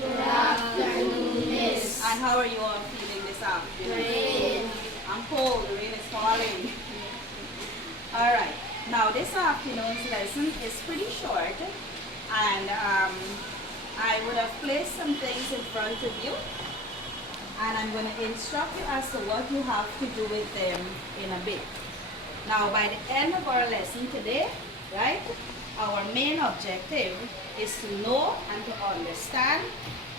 Good afternoon, Miss. And how are you all feeling this afternoon? Great. I'm cold, the rain is falling. Alright, now this afternoon's lesson is pretty short, and I would have placed some things in front of you, and I'm going to instruct you as to what you have to do with them in a bit. Now, by the end of our lesson today, right, our main objective is to know and to understand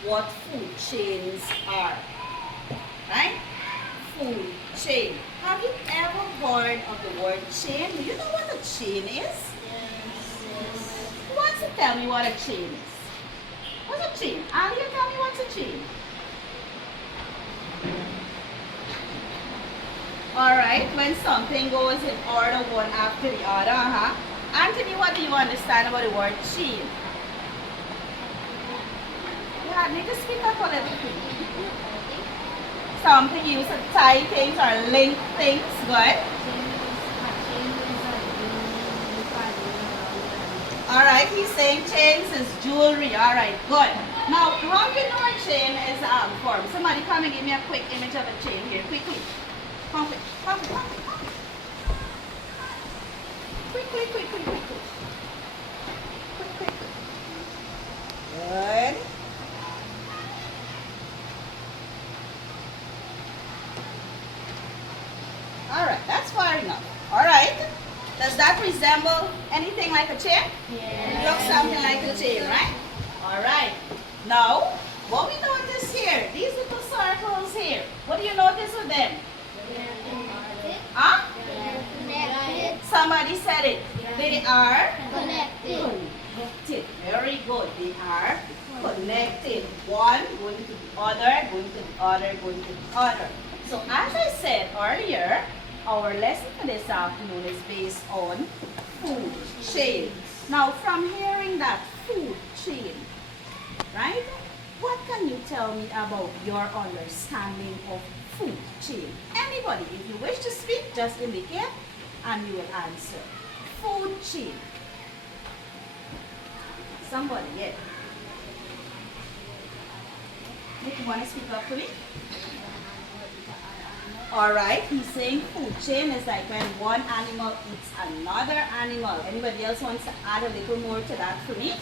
what food chains are, right? Food chain. Have you ever heard of the word chain? Do you know what a chain is? Yes. Who wants to tell me what a chain is? What's a chain? Ali, you tell me what's a chain? Alright, when something goes in order one after the other, Anthony, what do you understand about the word chain? Yeah, need to speak up a little bit. Something used to tie things or link things, good. Alright, he's saying chains is jewelry. Alright, good. Now, how do you know a chain is formed? Somebody come and give me a quick image of a chain here, quickly. Come quick, come. Quick. Good. Alright, that's far enough. Alright. Does that resemble anything like a chain? Yes. It looks something like a chain, right? Alright. Now, what we notice here, these little circles here, what do you notice with them? Huh? Connected. Somebody said it. They are Connected. connected. Very good. They are connected. One going to the other, going to the other, going to the other. So as I said earlier, our lesson for this afternoon is based on food chain. Now from hearing that food chain, right? What can you tell me about your understanding of food chain? Anybody, if you wish to speak, just indicate and you will answer. Food chain. Somebody, yeah. If you want to speak up to me? Alright, he's saying food chain is like when one animal eats another animal. Anybody else wants to add a little more to that for me?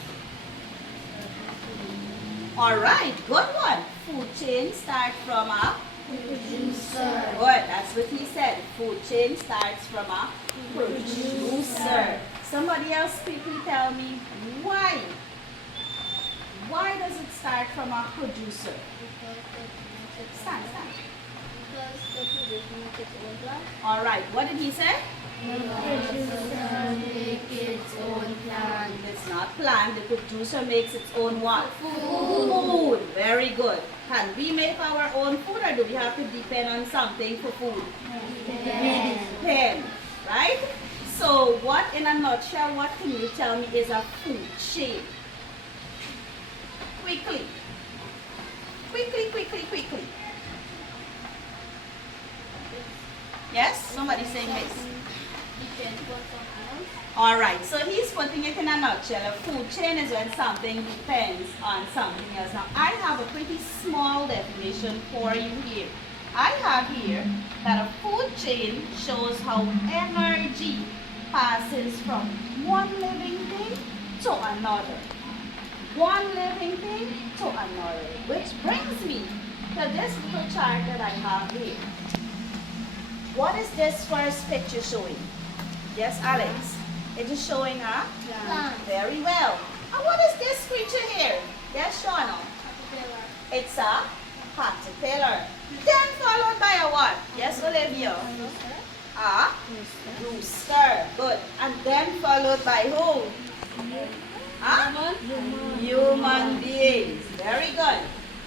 Alright, good one. Food chain starts from a Producer. good, that's what he said. Food chain starts from a producer. Somebody else quickly tell me why. Why does it start from a producer? Stand. Because the producer makes its own plan. Alright, what did he say? The producer makes its own plan. It's not planned. The producer makes its own what? Food. Food. Very good. Can we make our own food or do we have to depend on something for food? Yes. Depend. Right? So what, in a nutshell, what can you tell me is a food chain? Quickly. Yes? Somebody saying this. Depends on something else. Alright, so he's putting it in a nutshell. A food chain is when something depends on something else. Now, I have a pretty small definition for you here. I have here that a food chain shows how energy passes from one living thing to another. One living thing to another. Which brings me to this little chart that I have here. What is this first picture showing? Yes, Alex? It is showing a Plant. very well. And what is this creature here? Yes, Shauna? Caterpillar. It's a caterpillar. Then followed by a what? Yes, Olivia? A rooster. Good. And then followed by who? Huh? Human beings. Very good.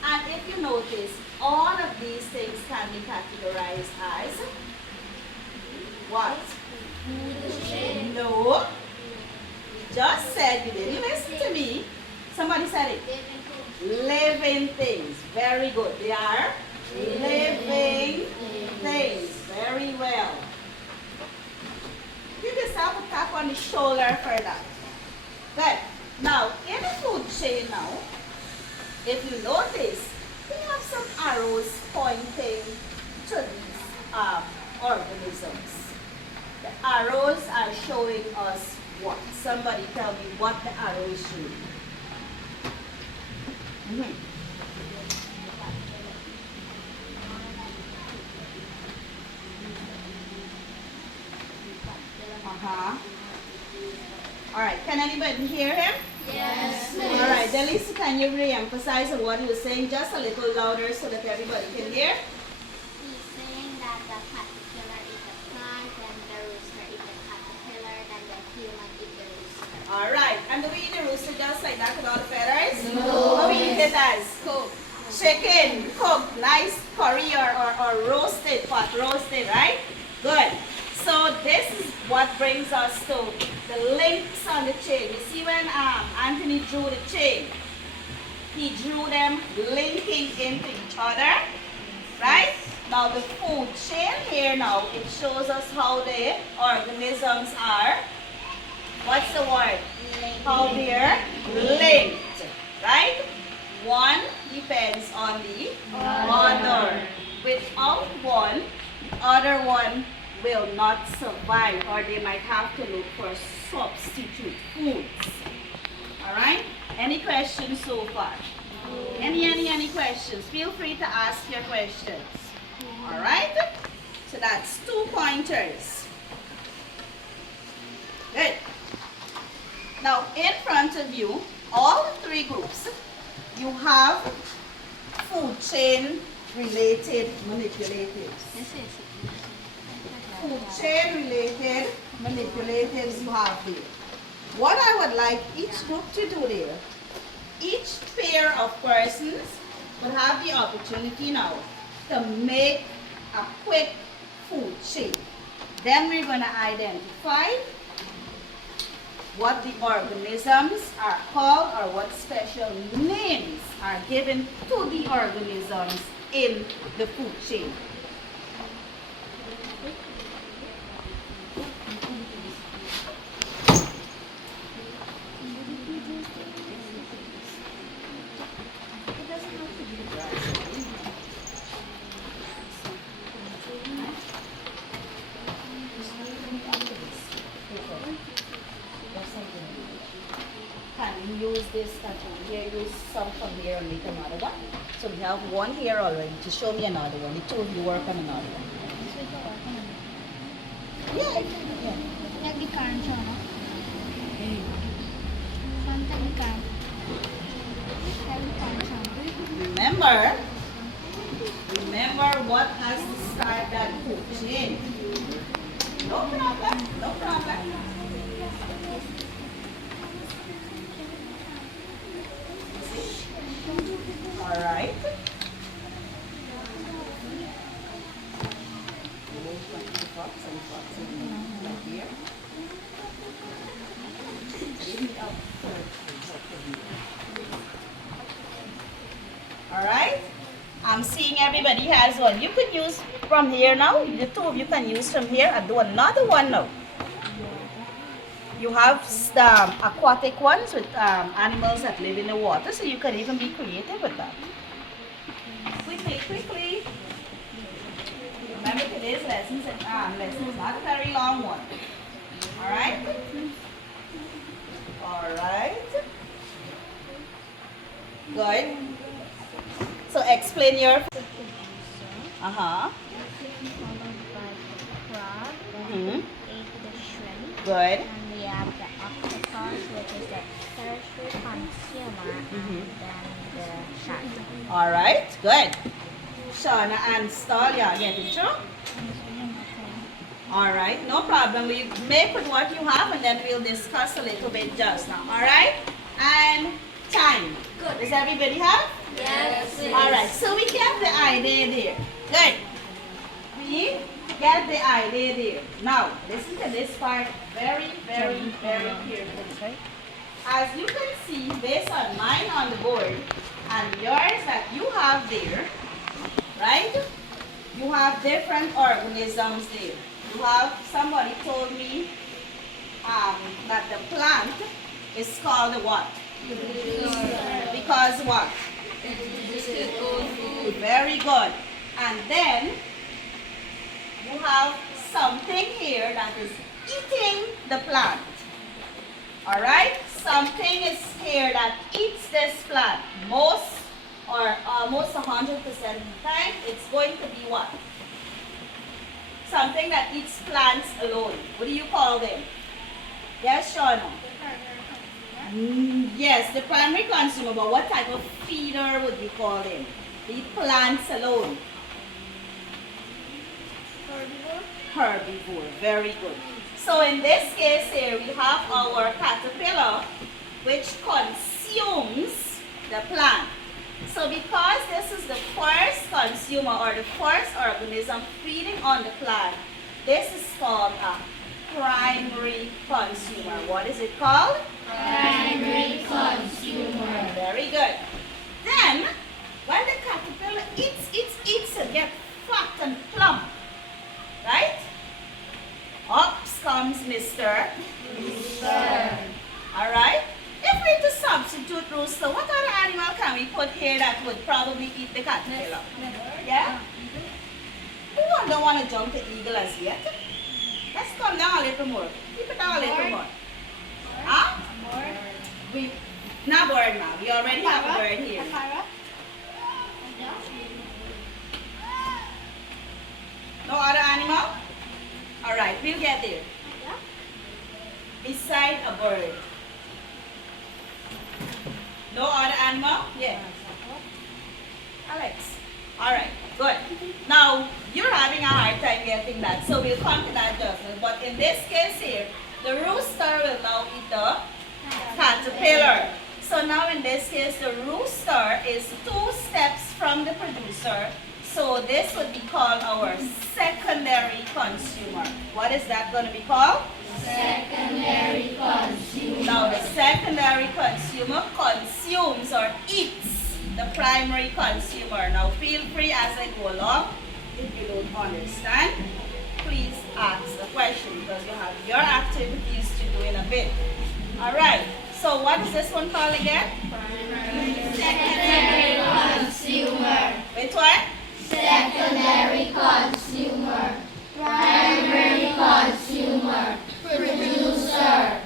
And if you notice, all of these things can be categorized as what? No. You just said, you didn't listen to me. Somebody said it. Living things. Very good. They are living things. Very well. Give yourself a tap on the shoulder for that. Good. Now, in the food chain now, if you notice, we have some arrows pointing to these organisms. The arrows are showing us what? Somebody tell me what the arrow is showing. All right, can anybody hear him? Yes. All right, Delisa, can you re-emphasize on what he was saying just a little louder so that everybody can hear? He's saying that the caterpillar is the plant, and the rooster is the caterpillar, and the human is the rooster. All right, and do we eat the rooster just like that with all the feathers? No. What we eat it as? Cooked. Chicken, cooked, nice curry or roasted, pot roasted, right? Good. So this is what brings us to the links on the chain. You see when Anthony drew the chain, he drew them linking into each other, right? Now the food chain here now, it shows us how the organisms are, what's the word? How they're linked, right? One depends on the other. Without one, the other one will not survive, or they might have to look for substitute foods. All right? Any questions so far? Any questions? Feel free to ask your questions. All right? So that's 2 pointers. Good. Now, in front of you, all the 3 groups, you have food chain related manipulatives. Food chain related manipulatives you have there. What I would like each group to do there, each pair of persons will have the opportunity now to make a quick food chain. Then we're going to identify what the organisms are called or what special names are given to the organisms in the food chain. Use this here, use some from here and make another one. So we have one here already. Just show me another one. The 2 of you work on another one. Yeah. Remember what has to start that food chain. No problem. No problem. All right. All right. I'm seeing everybody has one. You can use from here now. The 2 of you can use from here and do another one now. You have aquatic ones with animals that live in the water, so you can even be creative with that. Quickly. Remember today's lesson is not a very long one. All right? All right. Good. So explain your... Followed by crab, Mm-hmm. the shrimp. Good. And we have the octopus, which is the tertiary consumer, and then the shark. All right. Good. Shauna and Stalia, get it true? All right. No problem. We make with what you have, and then we'll discuss a little bit just now. All right? And time. Good. Does everybody have? Yes. All right. So we get the idea there. Good. We get the idea there. Now, listen to this part very carefully. As you can see, based on mine on the board and yours that you have there, right? You have different organisms there. You have, somebody told me that the plant is called what? Because what? Very good. And then you have something here that is eating the plant. Alright? Something is here that eats this plant. Most or almost 100% of the time, it's going to be what? Something that eats plants alone. What do you call them? Yes, Shauna? Yes, the primary consumer, but what type of feeder would you call them? They eat plants alone. Herbivore, very good. So in this case here, we have our caterpillar, which consumes the plant. So because this is the first consumer or the first organism feeding on the plant, this is called a primary consumer. What is it called? Primary consumer. Very good. Then, when the caterpillar eats and gets fat and plump, right? Up comes Mr. Alright? If we to substitute rooster, what other animal can we put here that would probably eat the caterpillar? Yeah? Who don't want to jump the eagle as yet? Let's come down a little more. Keep it down a little more. Huh? Not bird now. We already have a bird here. No other animal? Alright, we'll get there. Beside a bird. No other animal? Yeah. Alex. Alright, good. Now, you're having a hard time getting that, so we'll come to that just now. But in this case here, the rooster will now eat the caterpillar. So now in this case, the rooster is 2 steps from the producer. So this would be called our secondary consumer. What is that going to be called? Secondary consumer. Now the secondary consumer consumes or eats the primary consumer. Now feel free as I go along. If you don't understand, please ask the question because you have your activities to do in a bit. Alright, so what is this one called again? Secondary consumer. Which one? Secondary consumer. Primary consumer. Producer.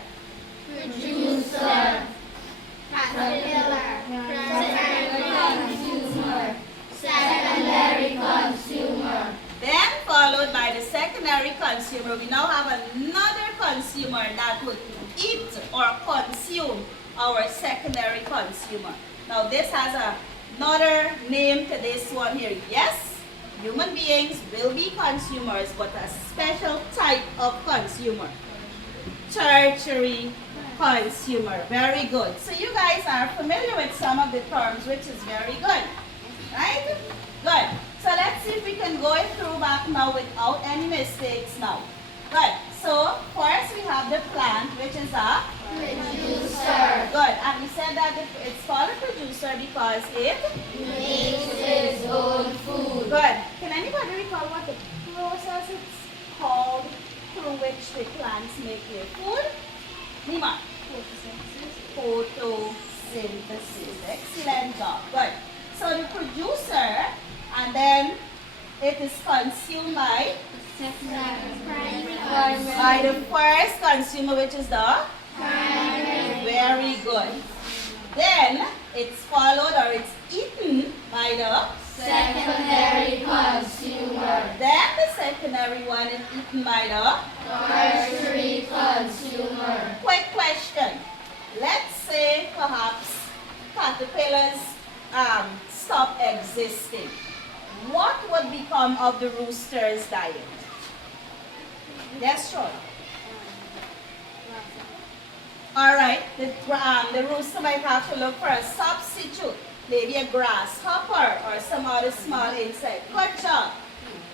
Caterpillar. Primary consumer. Secondary consumer. Then followed by the secondary consumer, we now have another consumer that would eat or consume our secondary consumer. Now this has another name to this one here. Yes, human beings will be consumers, but a special type of consumer. Tertiary consumer. Very good. So you guys are familiar with some of the terms, which is very good. Right? Good. So let's see if we can go through back now without any mistakes now. Good. So first we have the plant, which is a Producer. good. And we said that it's called a producer because it Makes his own food. good. Can anybody recall what the process is called through which the plants make their food? Nima? Photosynthesis. Excellent job. Good. So the producer, and then it is consumed by the first consumer, which is the Primary. very good. Then it's followed or it's eaten by the Secondary consumer. then the secondary one is eaten by the Tertiary consumer. quick question. Let's say perhaps caterpillars stop existing. What would become of the rooster's diet? Yes, sure. Alright, the rooster might have to look for a substitute. Maybe a grasshopper or some other small insect. Good job.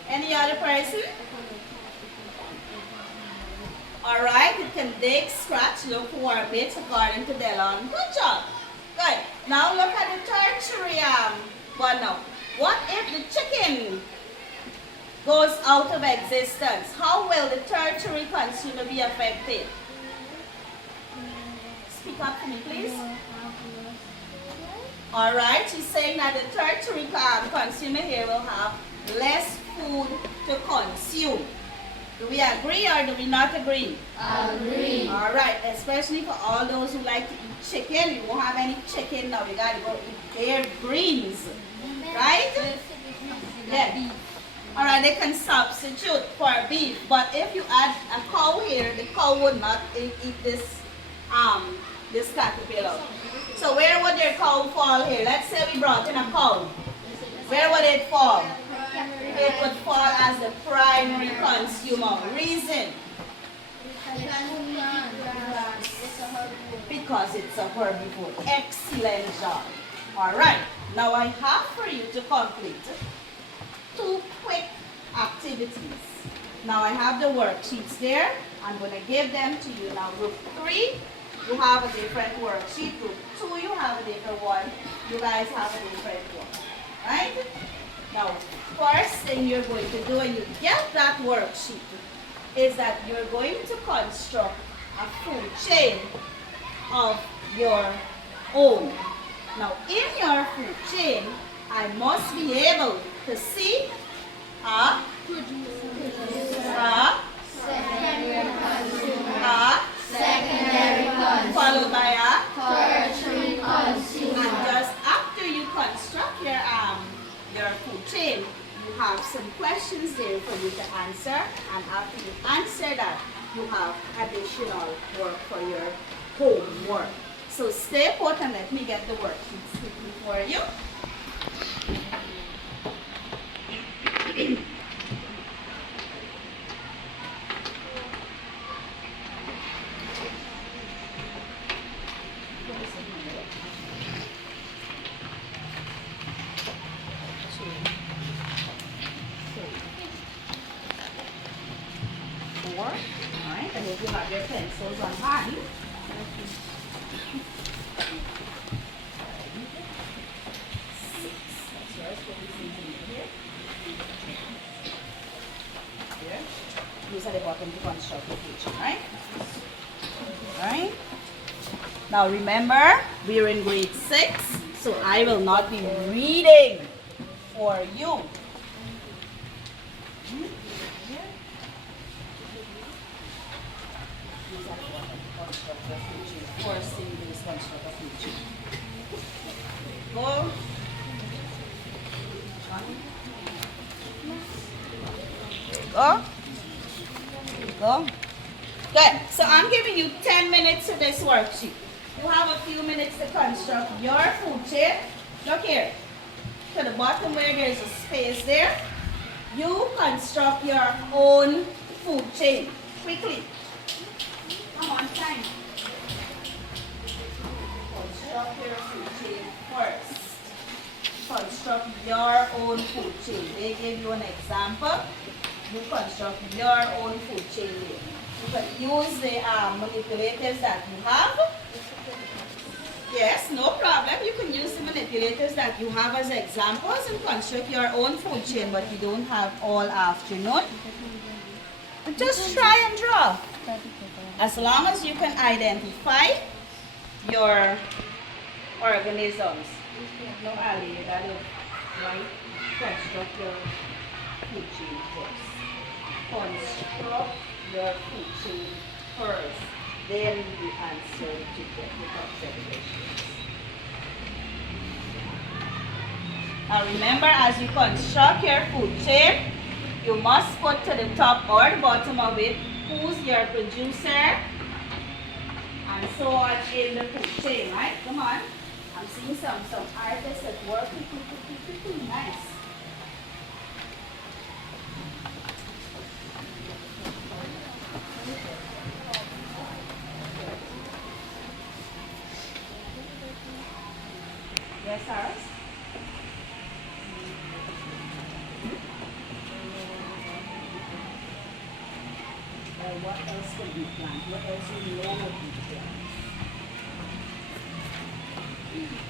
Any other person? Alright, it can dig, scratch, look for a bit according to Delon. Good job. Good. Now look at the tertiary one now. What if the chicken goes out of existence? How will the tertiary consumer be affected? Speak up to me, please. All right, she's saying that the tertiary consumer here will have less food to consume. Do we agree or do we not agree? Agree. All right, especially for all those who like to eat chicken. We won't have any chicken now. We got to go eat bare greens. Right? Yeah. All right, they can substitute for beef. But if you add a cow here, the cow would not eat this caterpillar. So where would your cow fall here? Let's say we brought in a cow. Where would it fall? It would fall as the primary consumer. Reason? Because it's a herbivore. Excellent job. All right. Now I have for you to complete 2 quick activities. Now I have the worksheets there. I'm going to give them to you. Now group 3, you have a different worksheet. Group 2, you have a different one. You guys have a different one. Right? Now, first thing you're going to do when you get that worksheet is that you're going to construct a food chain of your own. Now, in your food chain, I must be able to see a secondary consumer, followed by a tertiary consumer. And just after you construct your food chain, you have some questions there for you to answer, and after you answer that, you have additional work for your homework. So stay put and let me get the worksheets quickly for you. Alright, I hope you have your pencils on hand. These are the bottom to construct the kitchen, right? Alright. Now remember, we're in grade 6, so I will not be reading for you. First thing is construct a food chain. Go. Go. Go. Good. So I'm giving you 10 minutes to this worksheet. You have a few minutes to construct your food chain. Look here. To the bottom where there's a space there. You construct your own food chain. Quickly. Come on, time. Construct your food chain first. Construct your own food chain. They give you an example. You construct your own food chain here. You can use the manipulators that you have. Yes, no problem. You can use the manipulators that you have as examples and construct your own food chain, but you don't have all afternoon. Just try and draw. As long as you can identify your organisms. No, Ali, you gotta construct your food chain first. Construct your food chain first. Then you answer to the observations. Now remember, as you construct your food chain, you must put to the top or the bottom of it who's your producer and so on in the food chain, right? Come on. I'm seeing some artists at work. Nice. Yes, Sarah? What else can we plant? What else you know what we plant?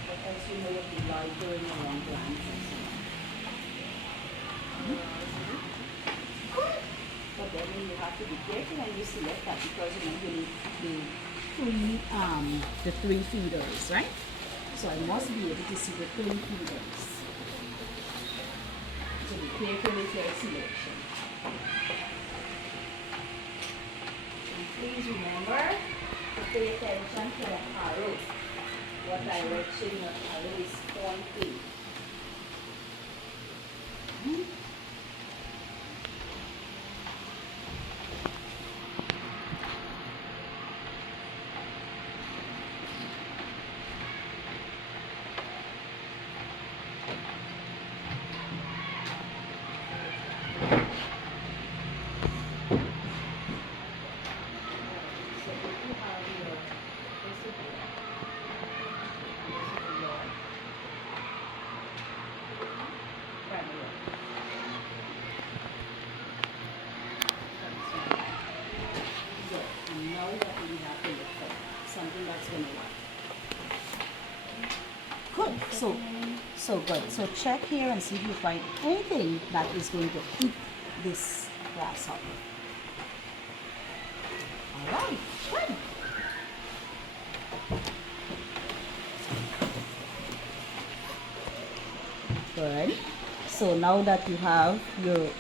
What else you know what we like doing around plants? Good. But then you have to be careful when you select that because you know you need the three feeders, right? So I must be able to see the thin fingers. So be careful with your selection. And please remember to pay attention to the arrow. What direction your arrow is pointing. Good. So good. So check here and see if you find anything that is going to eat this grasshopper. All right. Good. Good. So now that you have the,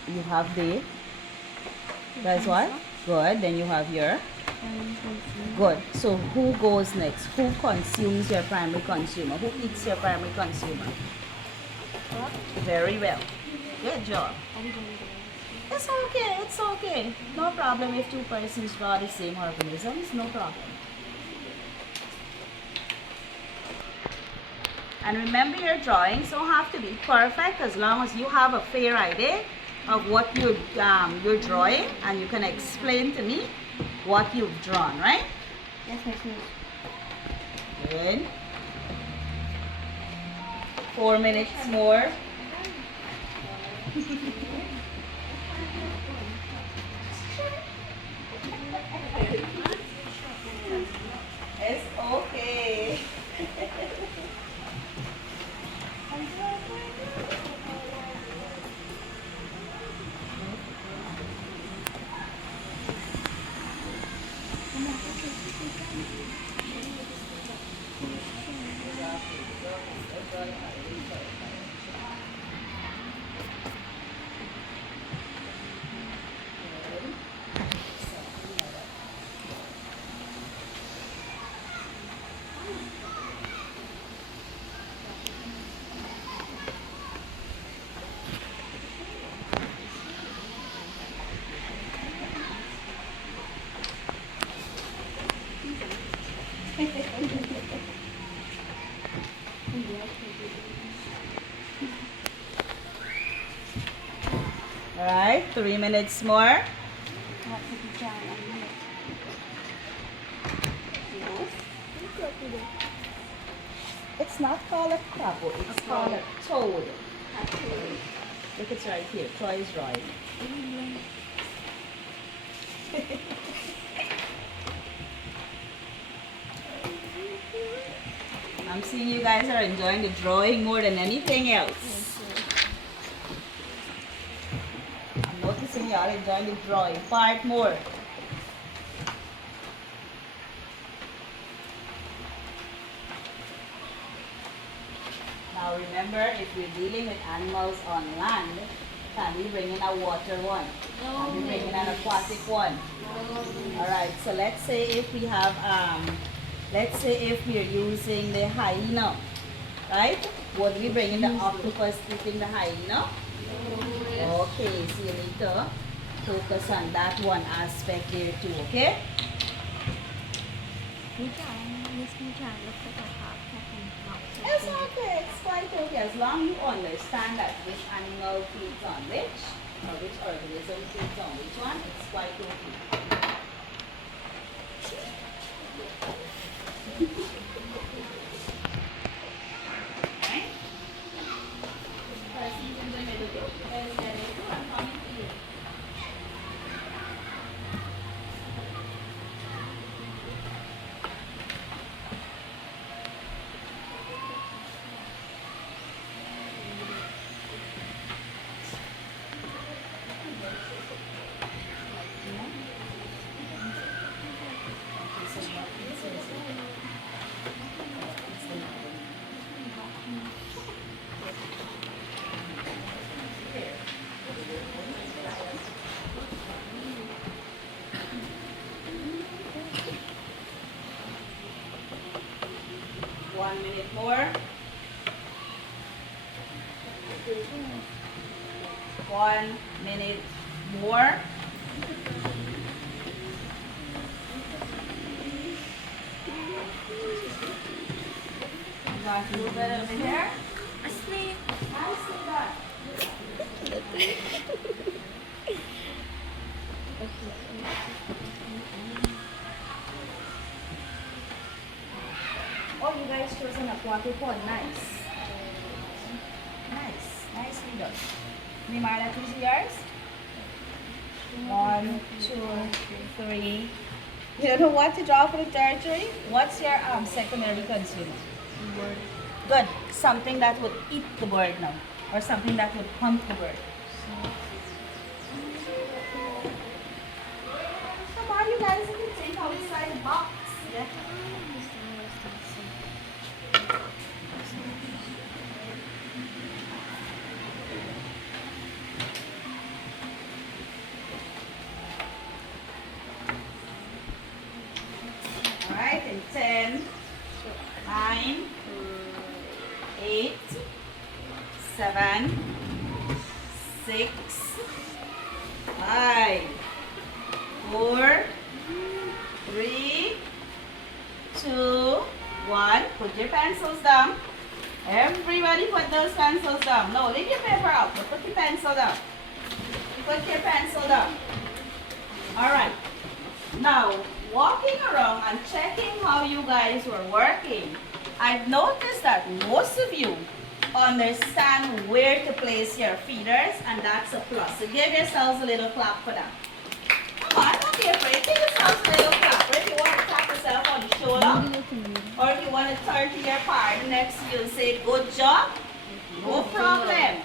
that's what? Good. Then you have your, good. So who goes next? Who consumes your primary consumer? Who eats your primary consumer? Very well. Good job. It's okay. It's okay. No problem if two persons draw the same organisms. No problem. And remember, your drawings don't have to be perfect as long as you have a fair idea of what you're drawing, and you can explain to me what you've drawn, right? Yes, Miss. Good. 4 minutes more. It's okay. All right, 3 minutes more. It's not called a crabbo, it's called a toad. Look, it's right here. Troy is drawing. I'm seeing you guys are enjoying the drawing more than anything else. I'm noticing y'all enjoying the drawing part more. Now remember, if you're dealing with animals on land, can we bring in a water one? Can we bring in an aquatic one? Alright, so let's say if we have, let's say if we're using the hyena, right? Would we bring in the octopus eating the hyena? Okay, so you need to focus on that one aspect there too, okay? It's okay, it's quite okay, as long as you understand that which animal feeds on which, or which organism feeds on which one, it's quite okay. Right? Persons in the middle, where is that? I'm coming to you. 1 minute more. 1 minute more. Got a little bit over here. Asleep. I see that. Oh, you guys chose an aquatic one. Nice. Nice. Nicely done. Nimar, that is yours. 1, 2, 3. You don't know what to draw for the tertiary? What's your secondary consumer? Bird. Good. Something that would eat the bird now. Or something that would hunt the bird. Come on, you guys, you can think outside the box. Yeah. Alright, in 10, 9, 8, 7, 6, 5, 4, 3, 2, 1. Put your pencils down. Everybody put those pencils down. No, leave your paper out, but put your pencil down. Put your pencil down. Alright. Now, walking around and checking how you guys were working, I've noticed that most of you understand where to place your feeders, and that's a plus. So give yourselves a little clap for that. Come on, don't be afraid. Give yourselves a little clap. Or if you want to tap yourself on the shoulder, or if you want to turn to your partner next to you and say, good job, no problem.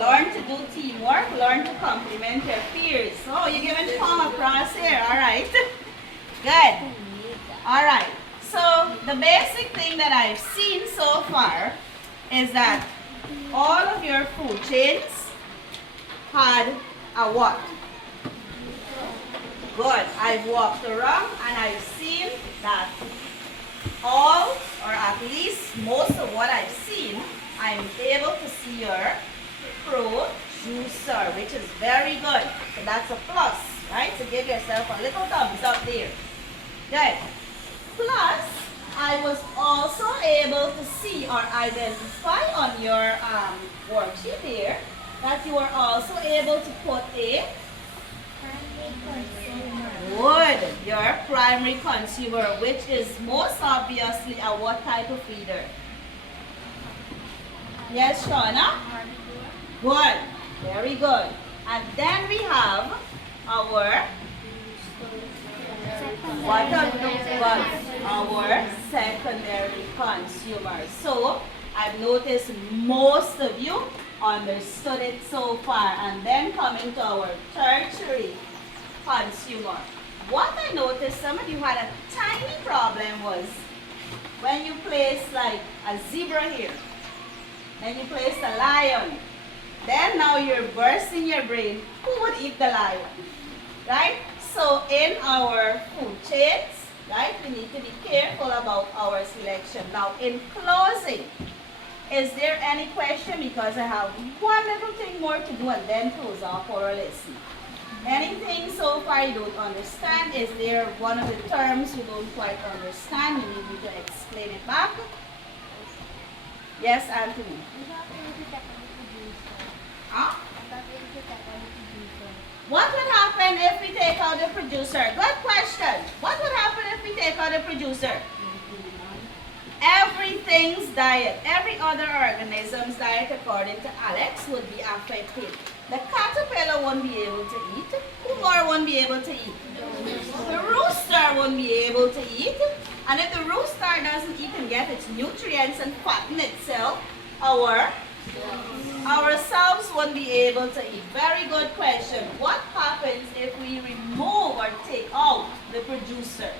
Learn to do teamwork, learn to compliment your peers. Oh, you're giving palm across here, all right. Good. All right. So the basic thing that I've seen so far is that all of your food chains had a what? Good. I've walked around and I've seen that all, or at least most of what I've seen, I'm able to see your producer, which is very good. So that's a plus, right? So give yourself a little thumbs up there. Good. Plus, I was also able to see or identify on your worksheet there that you were also able to put a good, your primary consumer, which is most obviously a what type of feeder? Yes, Shauna? Good. Very good. And then we have our our secondary consumers. So I've noticed most of you understood it so far. And then coming to our tertiary consumer. What I noticed some of you had a tiny problem was when you place like a zebra here, then you place a lion, then now you're bursting your brain, who would eat the lion? Right? So in our food chains, right, we need to be careful about our selection. Now in closing, is there any question? Because I have one little thing more to do and then close off our lesson. Anything so far you don't understand? Is there one of the terms you don't quite understand? You need me to explain it back? Yes, Anthony? Huh? What would happen if we take out the producer? Good question. What would happen if we take out the producer? Everything's diet, every other organism's diet, according to Alex, would be affected. The caterpillar won't be able to eat. Who more won't be able to eat? The rooster won't be able to eat. And if the rooster doesn't eat and get its nutrients and fatten itself, ourselves won't be able to eat. Very good question. What happens if we remove or take out the producer?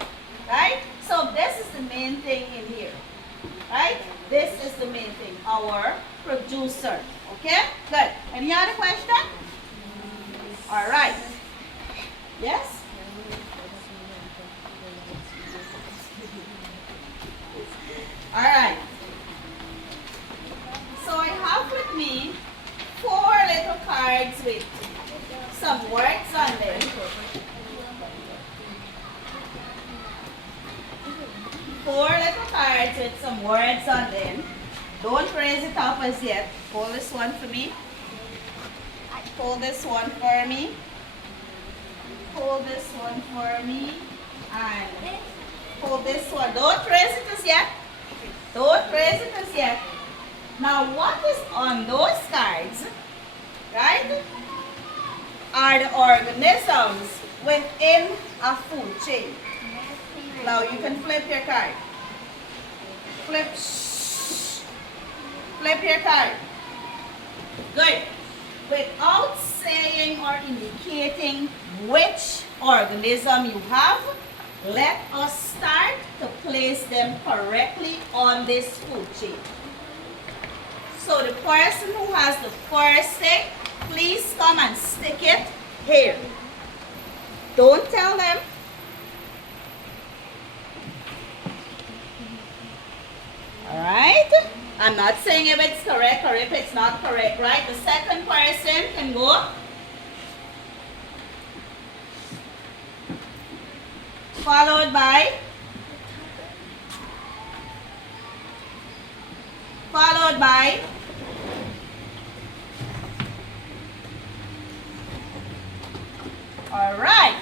Right? So this is the main thing in here. Right? This is the main thing. Our producer. Okay? Good. Any other question? All right. Yes? All right. with me 4 little cards with some words on them. 4 little cards with some words on them. Don't raise it up as yet. Hold this one for me. Hold this one for me. Hold this one for me. And hold this one. Don't raise it as yet. Don't raise it as yet. Now what is on those cards, right, are the organisms within a food chain. Now you can flip your card. Flip. Flip your card. Good. Without saying or indicating which organism you have, let us start to place them correctly on this food chain. So the person who has the first thing, please come and stick it here. Don't tell them. Alright? I'm not saying if it's correct or if it's not correct, right? The second person can go. Followed by all right.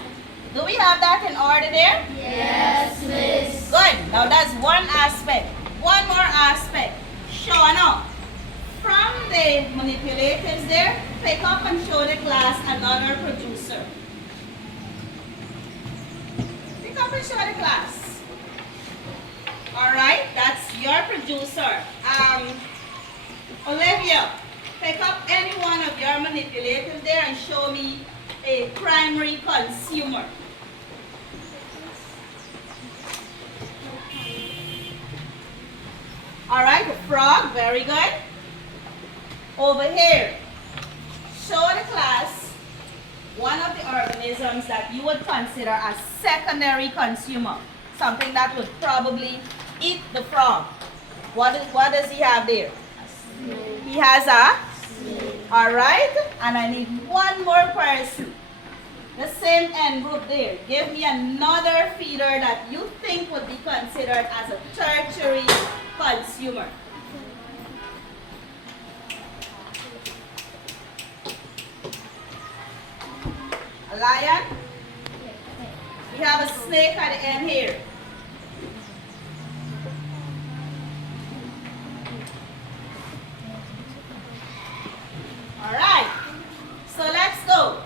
Do we have that in order there? Yes, Miss. Good. Now that's one aspect. One more aspect. Shauna, from the manipulatives there, pick up and show the class another producer. Pick up and show the class. Alright, that's your producer. Olivia, pick up any one of your manipulatives there and show me a primary consumer. Alright, the frog, very good. Over here, show the class one of the organisms that you would consider a secondary consumer. Something that would probably eat the frog. What does he have there? He has a snake. Alright, and I need one more person. The same end group there. Give me another feeder that you think would be considered as a tertiary consumer. A lion. We have a snake at the end here. Alright. So let's go.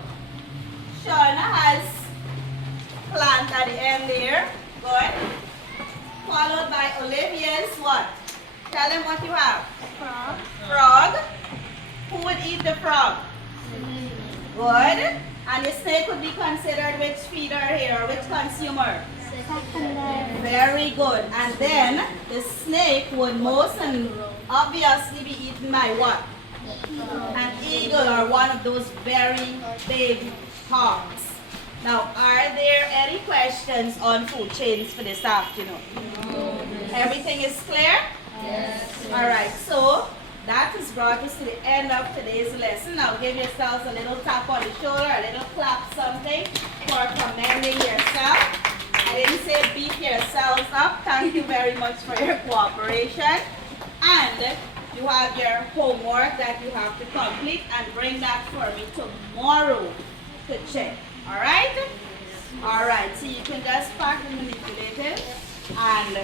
Shauna has plant at the end there. Good. Followed by Olivia's what? Tell them what you have. Frog. Frog. Who would eat the frog? Good. And the snake would be considered which feeder here, or which consumer? Secondary. Very good. And then the snake would most obviously be eaten by what? An eagle or one of those very big hawks. Now, are there any questions on food chains for this afternoon? No. Everything is clear? Yes. Alright, so that has brought us to the end of today's lesson. Now give yourselves a little tap on the shoulder, a little clap something for commending yourself. I didn't say beat yourselves up. Thank you very much for your cooperation. And you have your homework that you have to complete and bring that for me tomorrow to check. Alright? Alright, so you can just pack the manipulative and